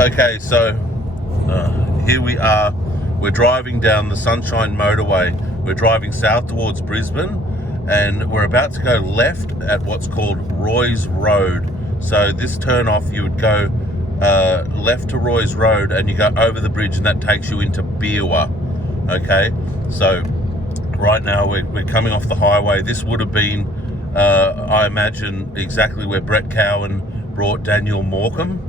Okay, so here we are. We're driving down the Sunshine Motorway. We're driving south towards Brisbane, and we're about to go left at what's called Roy's Road. So this turn off, you would go left to Roy's Road, and you go over the bridge, and that takes you into Beerwah. Okay, so right now we're coming off the highway. This would have been, I imagine, exactly where Brett Cowan brought Daniel Morcombe.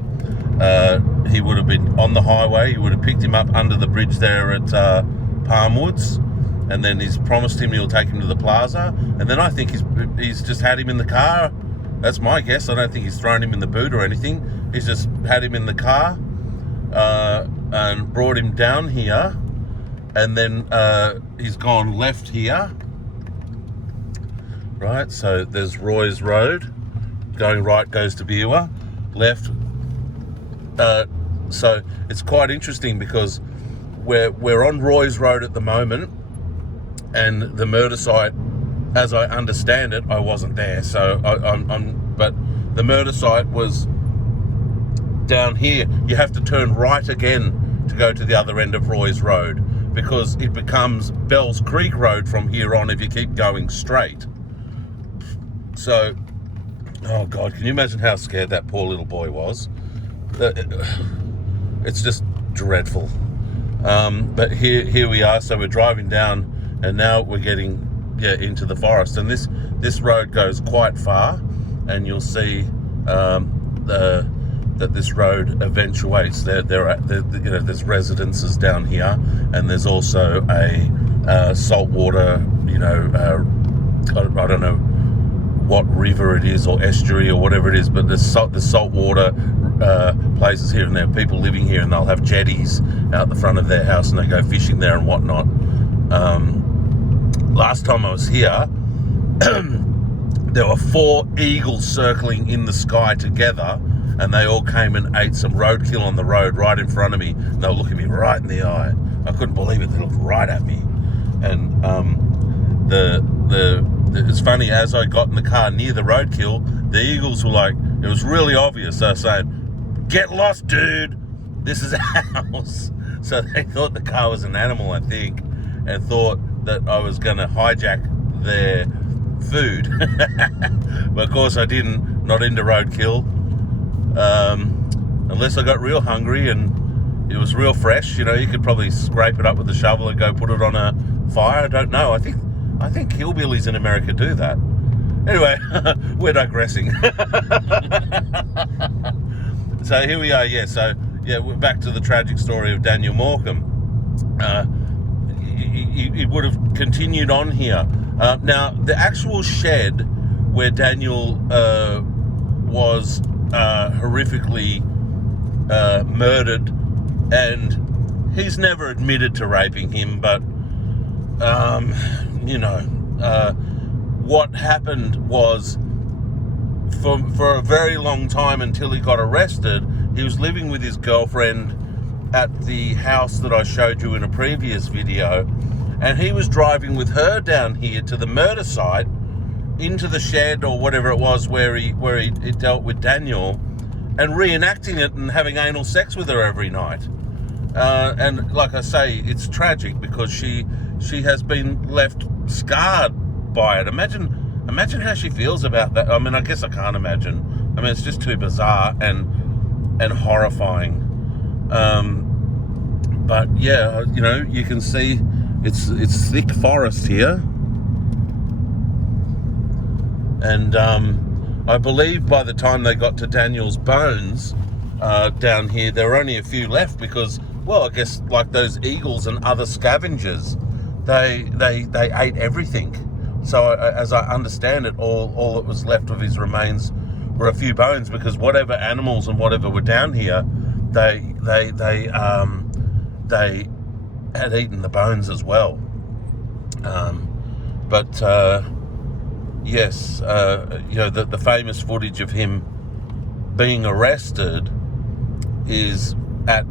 He would have been on the highway. He would have picked him up under the bridge there at Palmwoods, and then he's promised him he'll take him to the plaza, and then I think he's just had him in the car. That's my guess. I don't think he's thrown him in the boot or anything. He's just had him in the car and brought him down here, and then he's gone left here. Right, so there's Roy's Road. Going right goes to Beerwah. Left. So it's quite interesting because we're on Roy's Road at the moment, and the murder site, as I understand it, I wasn't there, so but the murder site was down here. You have to turn right again to go to the other end of Roy's Road, because it becomes Bells Creek Road from here on if you keep going straight. So, oh God, can you imagine how scared that poor little boy was? It's just dreadful. But here we are. So we're driving down, and now we're getting into the forest. And this road goes quite far, and you'll see that this road eventuates. There's residences down here, and there's also a saltwater. I don't know what river it is, or estuary, or whatever it is, but there's saltwater places here, and there are people living here, and they'll have jetties out the front of their house, and they go fishing there and whatnot. Last time I was here, there were 4 eagles circling in the sky together, and they all came and ate some roadkill on the road right in front of me, and they were looking me right in the eye. I couldn't believe it. They looked right at me. And it's funny, as I got in the car near the roadkill, the eagles were like, it was really obvious. They were saying, "Get lost, dude. This is ours." So they thought the car was an animal, I think, and thought that I was going to hijack their food. But of course I didn't. Not into roadkill. Unless I got real hungry and it was real fresh. You could probably scrape it up with a shovel and go put it on a fire. I don't know. I think hillbillies in America do that. Anyway, we're digressing. So here we are, we're back to the tragic story of Daniel Morcombe. He would have continued on here. Now, the actual shed where Daniel was horrifically murdered, and he's never admitted to raping him, but what happened was, for a very long time until he got arrested, he was living with his girlfriend at the house that I showed you in a previous video, and he was driving with her down here to the murder site, into the shed or whatever it was where he dealt with Daniel, and reenacting it and having anal sex with her every night. And like I say, it's tragic because she has been left scarred by it. Imagine how she feels about that. I mean, I guess I can't imagine. I mean, it's just too bizarre and horrifying. But yeah, you can see it's thick forest here, and I believe by the time they got to Daniel's bones down here, there were only a few left because, well, I guess like those eagles and other scavengers, they ate everything. So as I understand it, all that was left of his remains were a few bones, because whatever animals and whatever were down here, they had eaten the bones as well. Yes, the famous footage of him being arrested is at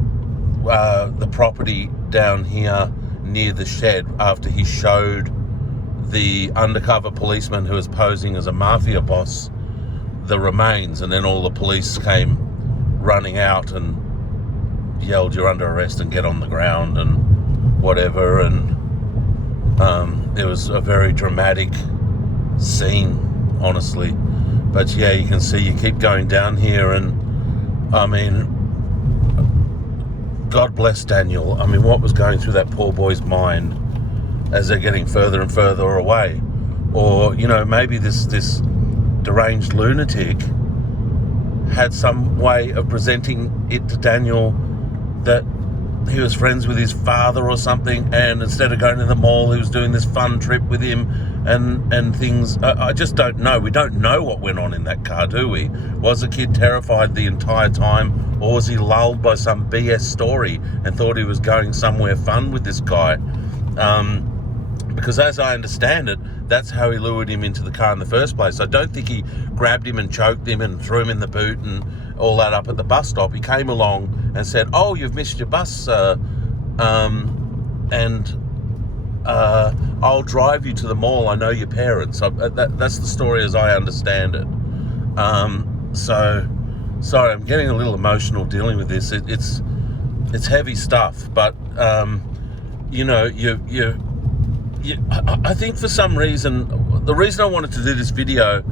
the property down here near the shed, after he showed the undercover policeman who was posing as a mafia boss the remains, and then all the police came running out and yelled, "You're under arrest," and get on the ground and whatever. And it was a very dramatic scene, honestly. But yeah, you can see, you keep going down here, and I mean, God bless Daniel. I mean, what was going through that poor boy's mind as they're getting further and further away? Or, you know, maybe this deranged lunatic had some way of presenting it to Daniel that he was friends with his father or something, and instead of going to the mall, he was doing this fun trip with him and things. I just don't know. We don't know what went on in that car, do we? Was the kid terrified the entire time, or was he lulled by some BS story and thought he was going somewhere fun with this guy? Because as I understand it, that's how he lured him into the car in the first place. I don't think he grabbed him and choked him and threw him in the boot and all that up at the bus stop. He came along and said, "Oh, you've missed your bus, sir, and I'll drive you to the mall. I know your parents." That's the story as I understand it. So, sorry, I'm getting a little emotional dealing with this. It's heavy stuff, but you know, I think for some reason, the reason I wanted to do this video,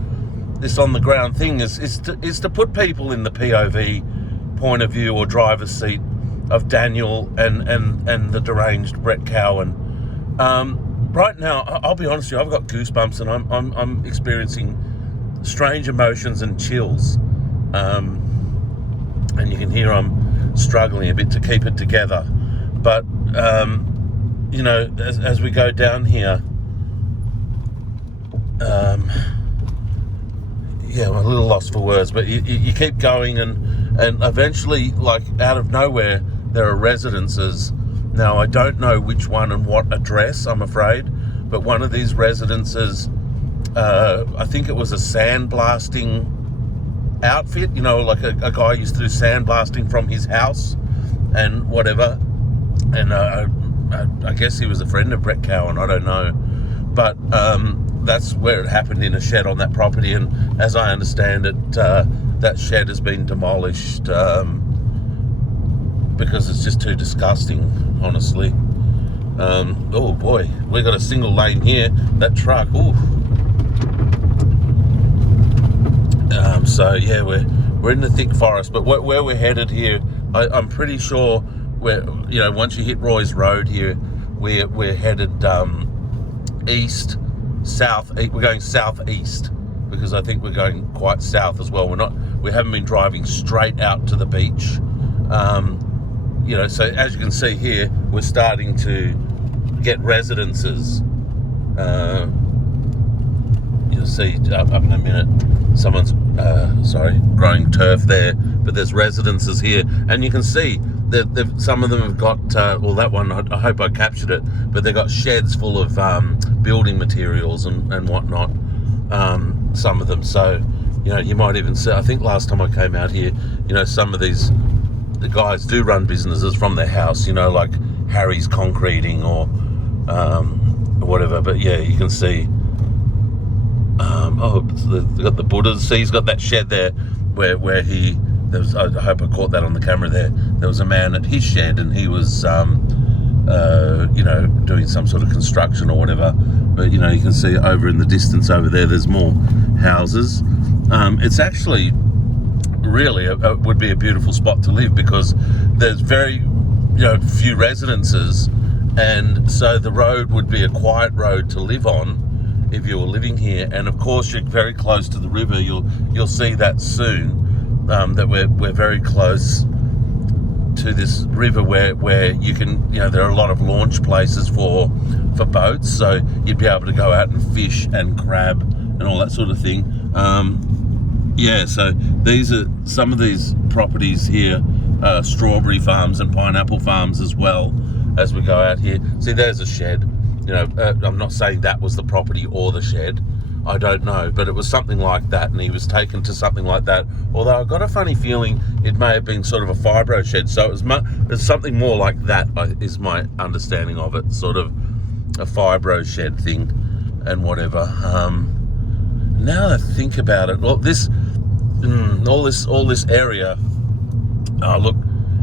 this on the ground thing, is to put people in the POV point of view or driver's seat of Daniel and the deranged Brett Cowan. Right now, I'll be honest with you, I've got goosebumps, and I'm experiencing strange emotions and chills. And you can hear I'm struggling a bit to keep it together. But you know, as we go down here, yeah, I'm a little lost for words, but you keep going, and eventually, like, out of nowhere, there are residences. Now, I don't know which one and what address, I'm afraid, but one of these residences, I think it was a sandblasting outfit, you know, like a guy used to do sandblasting from his house and whatever, and I guess he was a friend of Brett Cowan, I don't know, but that's where it happened, in a shed on that property. And as I understand it, that shed has been demolished because it's just too disgusting, honestly. Oh boy, we got a single lane here, that truck, ooh. So yeah, we're in the thick forest, but where we're headed here, I'm pretty sure we're, you know, once you hit Roy's Road here, we're headed south. We're going southeast, because I think we're going quite south as well. We haven't been driving straight out to the beach. You know, so as you can see here, we're starting to get residences. You'll see up in a minute, someone's growing turf there, but there's residences here, and you can see that some of them have got, well, that one, I hope I captured it, but they've got sheds full of building materials and whatnot, some of them. So, you know, you might even see, I think last time I came out here, you know, some of the guys do run businesses from their house, you know, like Harry's Concreting or whatever. But yeah, you can see, they've got the Buddhas. See, he's got that shed there where there was, I hope I caught that on the camera there. There was a man at his shed, and he was, you know, doing some sort of construction or whatever. But, you know, you can see over in the distance over there, there's more houses. It's actually really would be a beautiful spot to live, because there's very, you know, few residences, and so the road would be a quiet road to live on if you were living here. And of course, you're very close to the river. You'll see that soon, that we're very close to this river where you can, you know, there are a lot of launch places for boats, so you'd be able to go out and fish and crab and all that sort of thing. Yeah, so these are some of these properties here, strawberry farms and pineapple farms as well, as we go out here. See, there's a shed. You know, I'm not saying that was the property or the shed. I don't know, but it was something like that, and he was taken to something like that. Although I got a funny feeling it may have been sort of a fibro shed, so it's something more like that, is my understanding of it, sort of a fibro shed thing and whatever. Now that I think about it, well, all this area, oh look,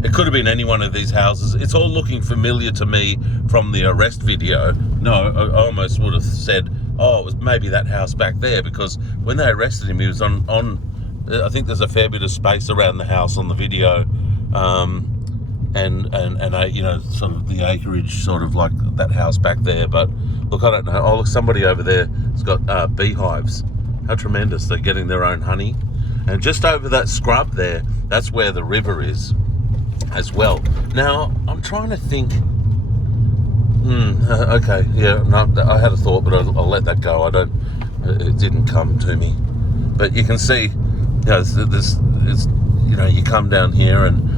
It could have been any one of these houses. It's all looking familiar to me from the arrest video. No, I almost would have said, oh, it was maybe that house back there, because when they arrested him, he was on I think there's a fair bit of space around the house on the video, and you know, sort of the acreage, sort of like that house back there. But look, I don't know. Oh, look, somebody over there has got beehives. How tremendous! They're getting their own honey, and just over that scrub there, that's where the river is, as well. Now I'm trying to think. Okay, yeah, no, I had a thought, but I'll let that go. It didn't come to me. But you can see, you know, this is, you know, you come down here, and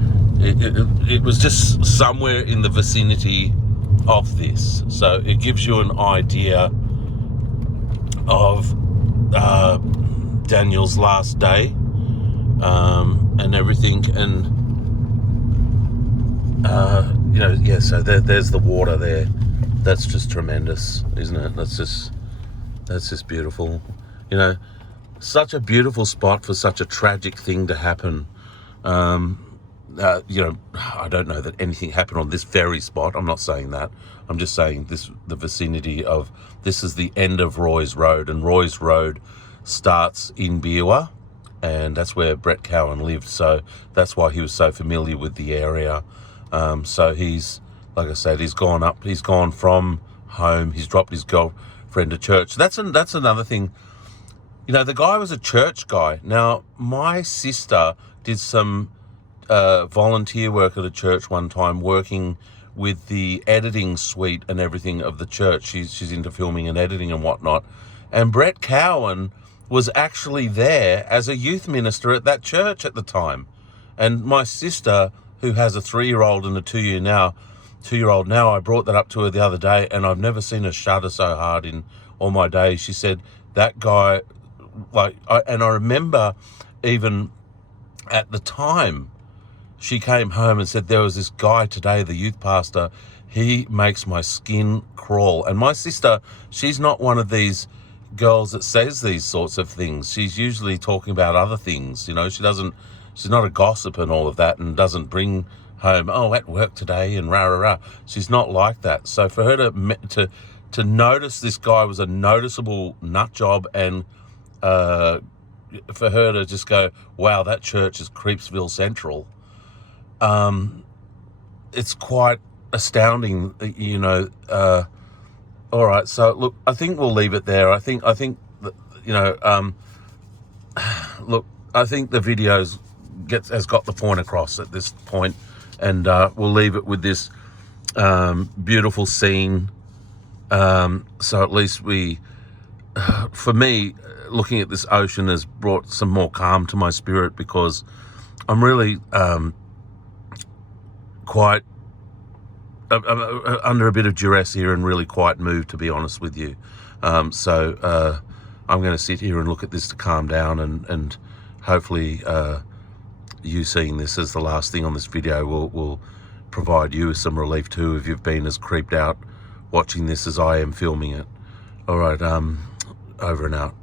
it was just somewhere in the vicinity of this, so it gives you an idea of Daniel's last day, and everything, and you know, yeah. So there's the water there. That's just tremendous, isn't it? That's just beautiful. You know, such a beautiful spot for such a tragic thing to happen. You know, I don't know that anything happened on this very spot. I'm not saying that. I'm just saying the vicinity of this is the end of Roy's Road, and Roy's Road starts in Biwa, and that's where Brett Cowan lived. So that's why he was so familiar with the area. So he's, like I said, he's gone from home. He's dropped his girlfriend to church. That's another thing. You know, the guy was a church guy. Now, my sister did some volunteer work at a church one time, working with the editing suite and everything of the church. She's into filming and editing and whatnot. And Brett Cowan was actually there as a youth minister at that church at the time. And my sister, who has a 3-year-old and a 2-year-old now, I brought that up to her the other day, and I've never seen her shudder so hard in all my days. She said, that guy, and I remember even at the time, she came home and said, there was this guy today, the youth pastor, he makes my skin crawl. And my sister, she's not one of these girls that says these sorts of things. She's usually talking about other things, you know. She's not a gossip and all of that, and doesn't bring home, oh, at work today and rah, rah, rah. She's not like that. So for her to notice this guy was a noticeable nut job, and for her to just go, wow, that church is Creepsville Central, it's quite astounding, you know. All right, so look, I think we'll leave it there. I think that, you know, look, I think the videos has got the point across at this point, and we'll leave it with this beautiful scene. So at least for me, looking at this ocean has brought some more calm to my spirit, because I'm really quite I'm under a bit of duress here, and really quite moved, to be honest with you. So I'm going to sit here and look at this to calm down, and hopefully you seeing this as the last thing on this video will provide you with some relief too, if you've been as creeped out watching this as I am filming it. All right, over and out.